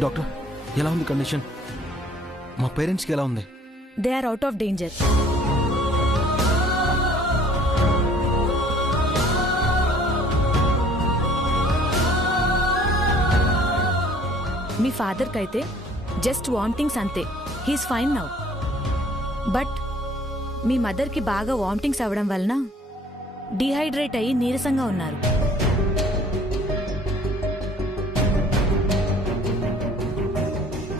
Doctor ఎలా ఉంది condition? మా పేరెంట్స్కి ఎలా ఉంది? They are out of danger. మీ ఫాదర్కి అయితే జస్ట్ వామిటింగ్స్ అంతే. He's fine now. బట్ మీ మదర్కి బాగా వామిటింగ్స్ అవ్వడం వలన డీహైడ్రేట్ అయ్యి నీరసంగా ఉన్నారు.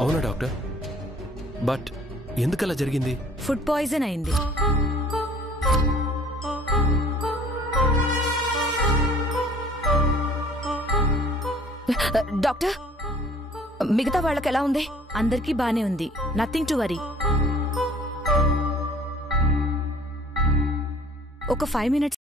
అవునా డాక్టర్? బట్ ఎందుకలా జరిగింది? ఫుడ్ పాయిజన్ అయింది. డాక్టర్, మిగతా వాళ్ళకి ఎలా ఉంది? అందరికీ బానే ఉంది. Nothing to worry. ఒక 5 minutes.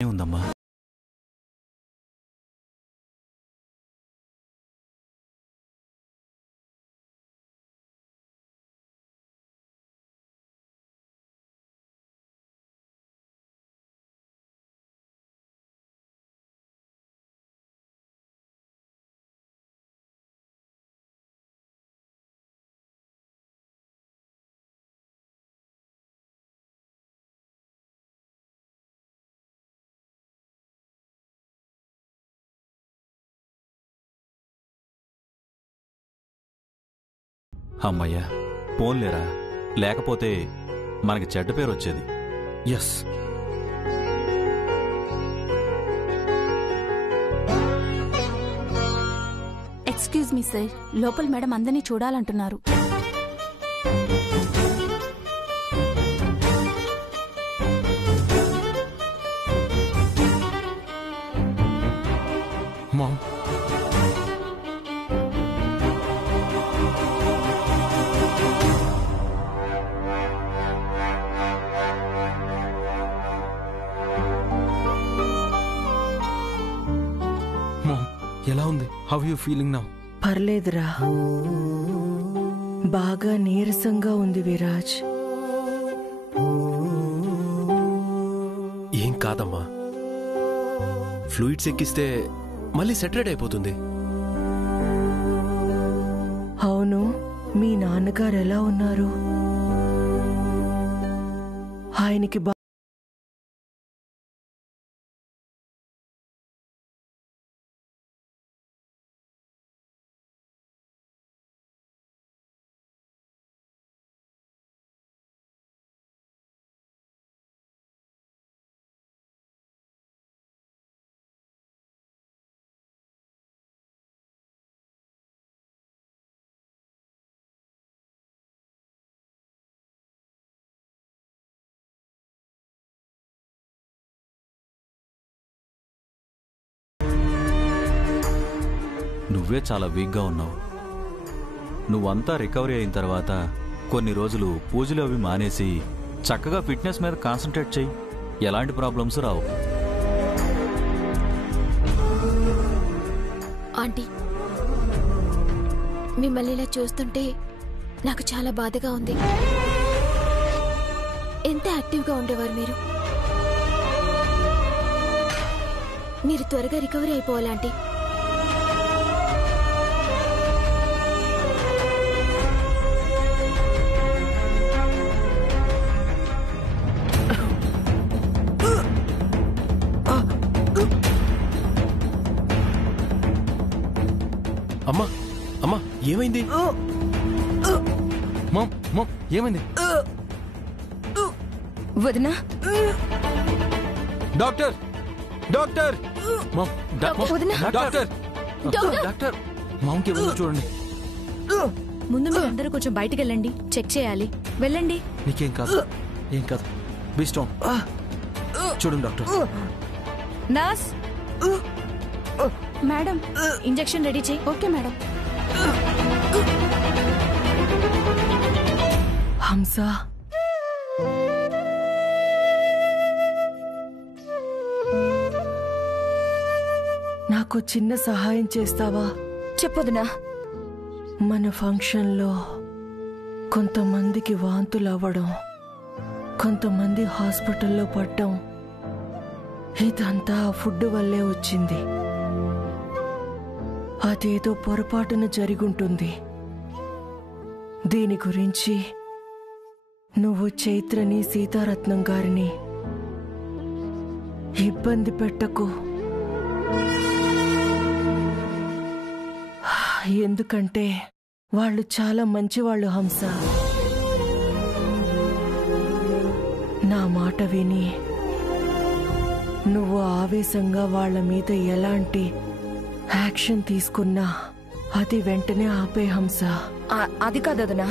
ఉందమ్మా. అమ్మయ్యా, పోన్లేరా, లేకపోతే మనకి చెడ్డ పేరు వచ్చేది. ఎస్. ఎక్స్క్యూజ్ మీ సార్, లోపల మేడం అందరినీ చూడాలంటున్నారు. మామ్, ఎలా ఉంది? How you feeling now? పర్లేదురా, బాగా నీరసంగా ఉంది విరాజ్. ఏం కాదమ్మా, ఫ్లూయిడ్స్ ఎక్కిస్తే మళ్ళీ సెటరేట్ అయిపోతుంది. అవును, మీ నాన్నగారు ఎలా ఉన్నారు? ఆయనకి నువ్వే చాలా వీక్గా ఉన్నావు. నువ్వంతా రికవరీ అయిన తర్వాత కొన్ని రోజులు పూజలు అవి మానేసి చక్కగా ఫిట్నెస్ మీద కాన్సన్ట్రేట్ చెయ్యి. ఎలాంటి ప్రాబ్లమ్స్ రావు. ఆంటీ, మిమ్మల్ని ఇలా చూస్తుంటే నాకు చాలా బాధగా ఉంది. ఎంత యాక్టివ్గా ఉండేవారు మీరు. మీరు త్వరగా రికవరీ అయిపోవాలి ఆంటీ. అమ్మా, అమ్మా, ఏమైంది? మామ్, మామ్, ఏమైంది? వదినా, డాక్టర్, డాక్టర్, మామ్, వదినా, డాక్టర్, డాక్టర్, మామ్కి ఏమైందో చూడండి. ముందు మీరందరూ కొంచెం బయటికి వెళ్ళండి, చెక్ చేయాలి. వెళ్ళండి. నీకేం కాదు, ఏం కాదు. Be strong. చూడండి doctor. Nurse, madam. Injection ready చేయి. Okay madam. హంస, నాకు చిన్న సహాయం చేస్తావా? చెప్పొదినా. మన ఫంక్షన్లో కొంతమందికి వాంతులు అవ్వడం, కొంతమంది హాస్పిటల్లో పడ్డం, ఇదంతా ఫుడ్ వల్లే వచ్చింది. అదేదో పొరపాటున జరిగుంటుంది. దీని గురించి నువ్వు చైత్రని, సీతారత్నం గారిని ఇబ్బంది పెట్టకు. ఎందుకంటే వాళ్ళు చాలా మంచివాళ్ళు హంస. నా మాట విని నువ్వు ఆవేశంగా వాళ్ళ మీద ఎలాంటి యాక్షన్ తీసుకున్నా అది వెంటనే ఆపే హంస. అది కాదొదినా.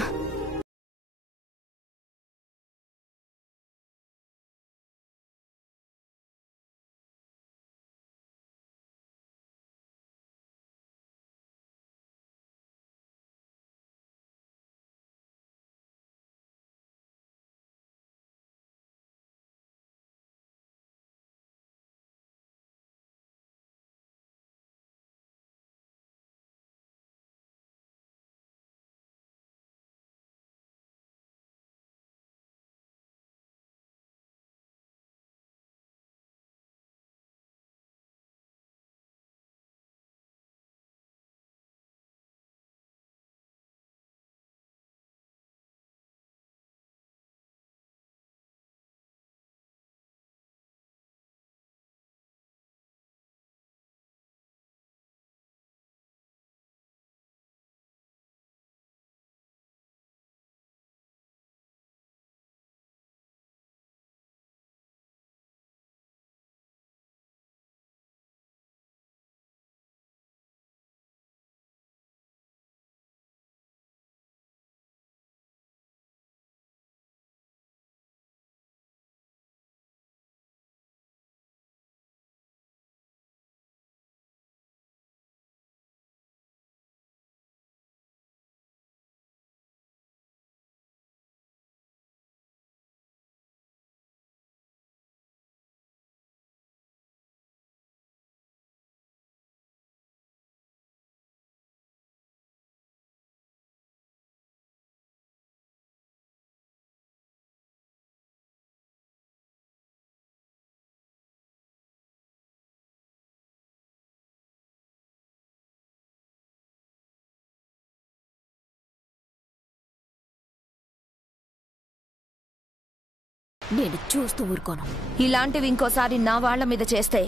నేను చూస్తూ ఊరుకోను. ఇలాంటివి ఇంకోసారి నా వాళ్ళ మీద చేస్తే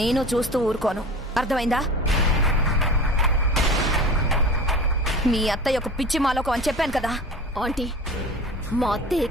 నేను చూస్తూ ఊరుకోను. అర్థమైందా? మీ అత్తయ్య ఒక పిచ్చి మాలోకం అని చెప్పాను కదా. ఆంటీ, మా అత్తే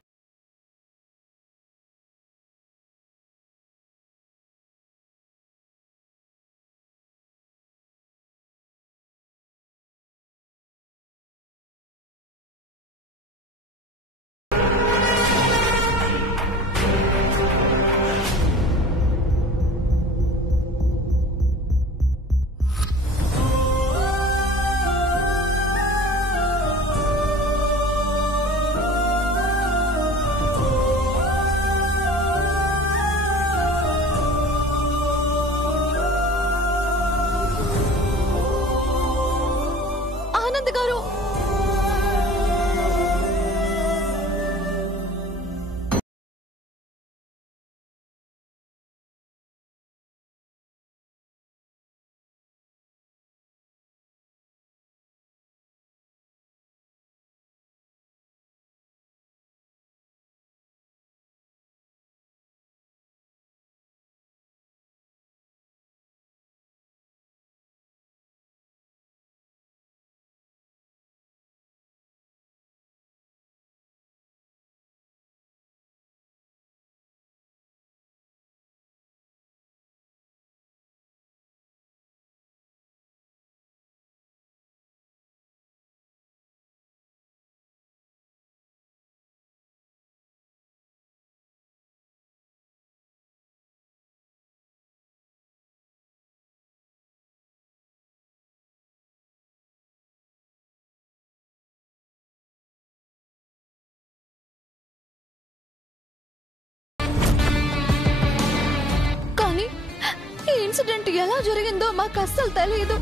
ఇన్సిడెంట్ ఎలా జరిగిందో మాకు అస్సలు తెలియదు.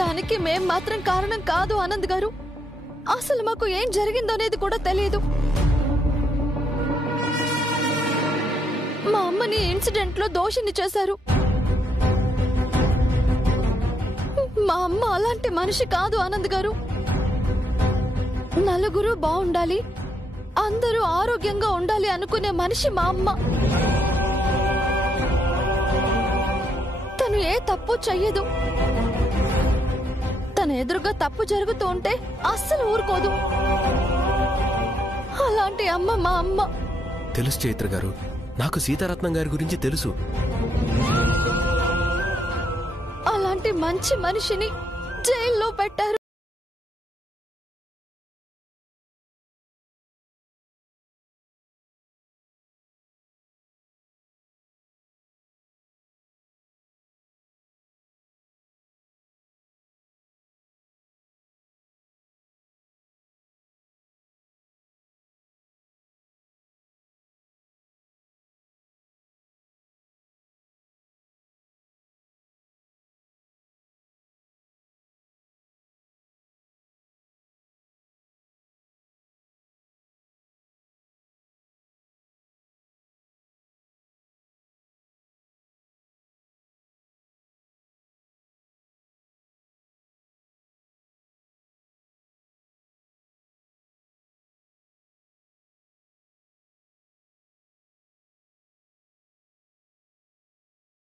దానికి మేం మాత్రం కారణం కాదు ఆనంద్ గారు. అసలు మాకు ఏం జరిగిందో అనేది కూడా తెలియదు. మా అమ్మని ఇన్సిడెంట్ లో దోషిని చేశారు. మా అమ్మ అలాంటి మనిషి కాదు ఆనంద్ గారు. నలుగురు బాగుండాలి, అందరూ ఆరోగ్యంగా ఉండాలి అనుకునే మనిషి మా అమ్మ. తను ఏ తప్పు చెయ్యదు. తన ఎదురుగా తప్పు జరుగుతూ ఉంటే అస్సలు ఊరుకోదు. అలాంటి అమ్మ మా అమ్మ. తెలుసు చైత్ర గారు, నాకు సీతారత్నం గారి గురించి తెలుసు. అలాంటి మంచి మనిషిని జైల్లో పెట్టారు.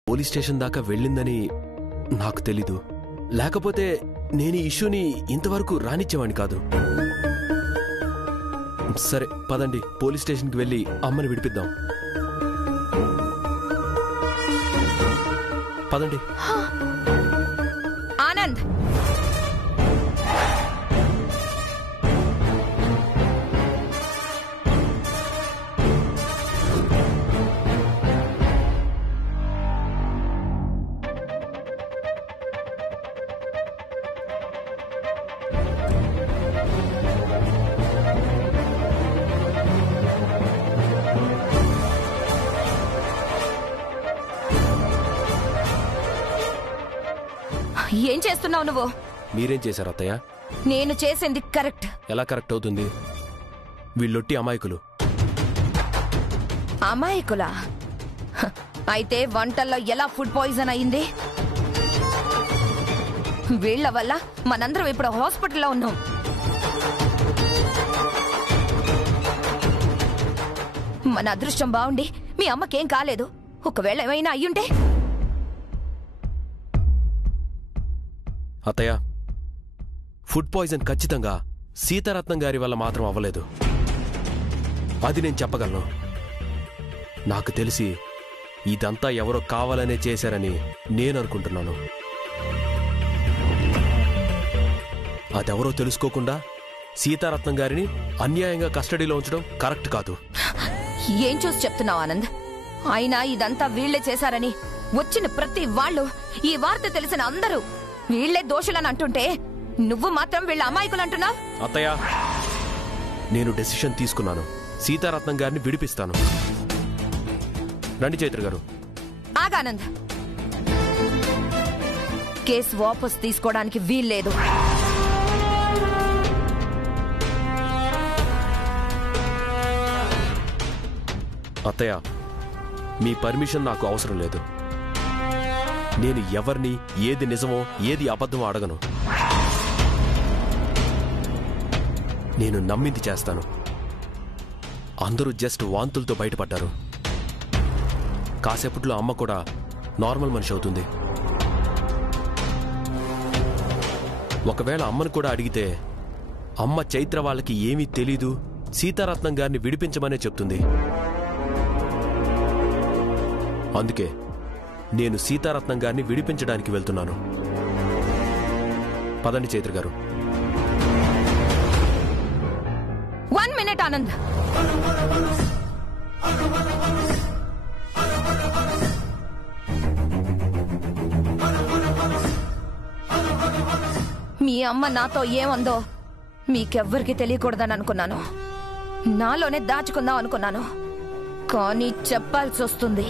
పోలీస్ స్టేషన్ దాకా వెళ్ళిందని నాకు తెలీదు. లేకపోతే నేను ఈ ఇష్యూని ఇంతవరకు రానిచ్చేవాడిని కాదు. సరే పదండి, పోలీస్ స్టేషన్కి వెళ్ళి అమ్మని విడిపిద్దాం. పదండి. ఆనంద్, ఏం చేస్తున్నావు నువ్వు? మీరేం చేశారు అత్తయ్య? నేను చేసింది కరెక్ట్. ఎలా కరెక్ట్ అవుతుంది? వీళ్ళొట్టి అమాయకులు. అమాయకులా? అయితే వంటల్లో ఎలా ఫుడ్ పాయిజన్ అయింది? వీళ్ల వల్ల మనందరం ఇప్పుడు హాస్పిటల్లో ఉన్నాం. మన అదృష్టం బాగుండి మీ అమ్మకేం కాలేదు. ఒకవేళ ఏమైనా అయ్యుంటే? అత్తయ్య, ఫుడ్ పాయిజన్ ఖచ్చితంగా సీతారత్నం గారి వల్ల మాత్రం అవ్వలేదు. అది నేను చెప్పగలను. నాకు తెలిసి ఇదంతా ఎవరో కావాలనే చేశారని నేను అనుకుంటున్నాను. అదెవరో తెలుసుకోకుండా సీతారత్నం గారిని అన్యాయంగా కస్టడీలో ఉంచడం కరెక్ట్ కాదు. ఏం చూసి చెప్తున్నావు ఆనంద్? అయినా ఇదంతా వీళ్లే చేశారని వచ్చిన ప్రతి వాళ్ళు, ఈ వార్త తెలిసిన అందరూ వీళ్లే దోషులని అంటుంటే నువ్వు మాత్రం వీళ్ళ అమాయకులు అంటున్నావు. అత్తయ్య, నేను డెసిషన్ తీసుకున్నాను. సీతారత్నం గారిని విడిపిస్తాను. రండి చైత్ర గారు. ఆగానంద్, కేసు వాపస్ తీసుకోవడానికి వీల్లేదు. అత్తయ్య, మీ పర్మిషన్ నాకు అవసరం లేదు. నేను ఎవరిని ఏది నిజమో ఏది అబద్ధమో అడగను. నేను నమ్మింది చేస్తాను. అందరూ జస్ట్ వాంతులతో బయటపడ్డారు. కాసేపట్లో అమ్మ కూడా నార్మల్ మనిషి అవుతుంది. ఒకవేళ అమ్మను కూడా అడిగితే అమ్మ చైత్ర వాళ్ళకి ఏమీ తెలీదు, సీతారత్నం గారిని విడిపించమనే చెప్తుంది. అందుకే నేను సీతారత్నం గారిని విడిపించడానికి వెళ్తున్నాను. పదండి చైత్ర గారు. 1 minute ఆనంద్. మీ అమ్మ నాతో ఏమందో మీకెవ్వరికి తెలియకూడదని అనుకున్నాను. నాలోనే దాచుకుందాం అనుకున్నాను. కానీ చెప్పాల్సి వస్తుంది.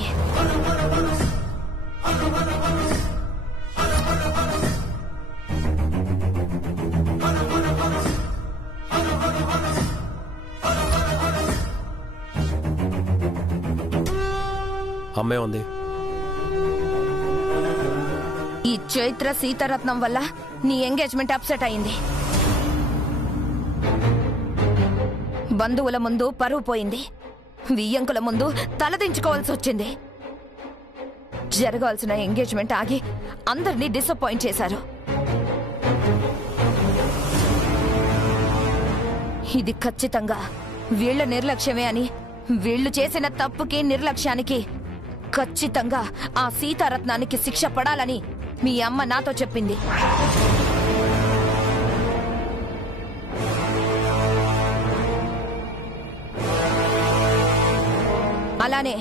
అమ్మే ఉంది. ఈ చైత్ర సీతారత్నం వల్ల నీ ఎంగేజ్మెంట్ అప్సెట్ అయింది. బంధువుల ముందు పరువు పోయింది. వియ్యంకుల ముందు తలదించుకోవాల్సి వచ్చింది. జరగాల్సిన ఎంగేజ్మెంట్ ఆగి అందరినీ డిసప్పాయింట్ చేశారు. ఇది ఖచ్చితంగా వీళ్ల నిర్లక్ష్యమే అని, వీళ్లు చేసిన తప్పుకి నిర్లక్ష్యానికి ఖచ్చితంగా ఆ సీతారత్నానికి శిక్ష పడాలని మీ అమ్మ నాతో చెప్పింది. అలానే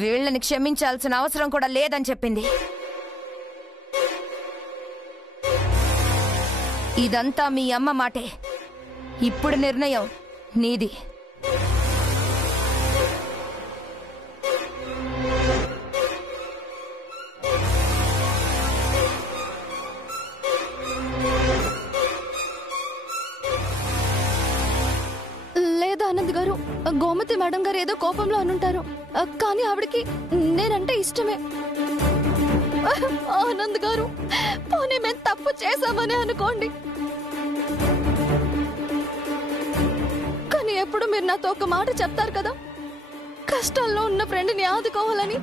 వీళ్ళని క్షమించాల్సిన అవసరం కూడా లేదని చెప్పింది. ఇదంతా మీ అమ్మ మాటే. ఇప్పుడు నిర్ణయం నీది. లేదా ఆనంద్ గారు, గోమతి మేడం గారు ఏదో కోపంలో అనుంటారు, కానీ ఆవిడకి నేనంటే ఇష్టమే. ఆనంద్ గారు, పోనీ మేము తప్పు చేశామని అనుకోండి, కానీ ఎప్పుడు మీరు నాతో ఒక మాట చెప్తారు కదా, కష్టాల్లో ఉన్న ఫ్రెండ్ని ఆదుకోవాలని.